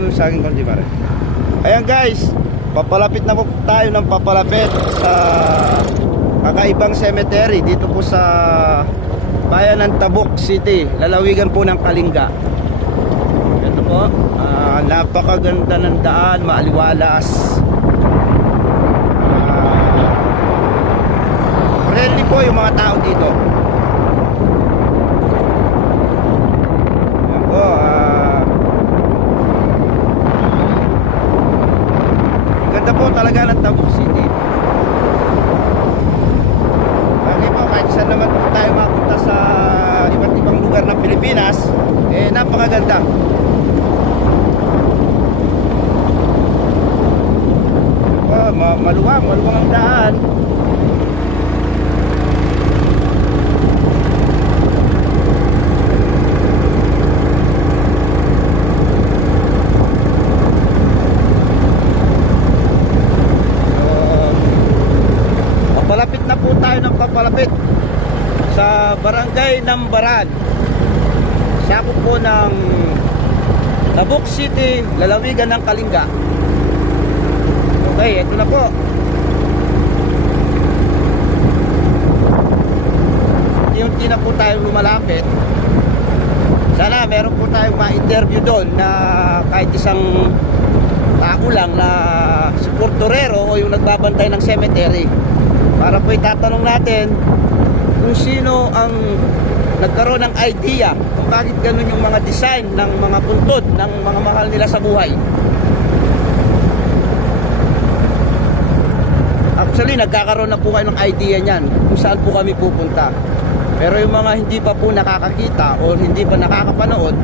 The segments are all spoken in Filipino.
mo sa akin konti pare. Ayan guys, papalapit na po tayo ng papalapit sa kakaibang cemetery dito po sa bayan ng Tabuk City, lalawigan po ng Kalinga. Ito po, napakaganda ng daan, maaliwalas. Friendly po yung mga tao dito. Ayan po, ganda po talaga ng Tabuk City. Okay po, kahit saan naman po tayo mapunta sa iba't ibang lugar ng Pilipinas, napakaganda. Maluwang ang daan. Papalapit na po tayo ng papalapit sa Barangay Nambaran, sakop po ng Tabuk City, lalawigan ng Kalinga. Okay, ito na po. Unti-unti na po tayo lumalapit. Sana meron po tayong ma-interview doon na kahit isang tao lang na supporterero o yung nagbabantay ng cemetery, para po itatanong natin kung sino ang nagkaroon ng idea kung bakit ganun yung mga design ng mga puntod ng mga mahal nila sa buhay. Actually, nagkakaroon na po kayo ng idea niyan kung saan po kami pupunta. Pero yung mga hindi pa po nakakakita o hindi pa nakakapanood,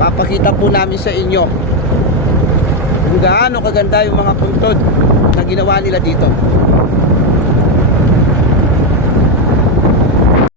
papakita po namin sa inyo kung gaano kaganda yung mga puntod na ginawa nila dito.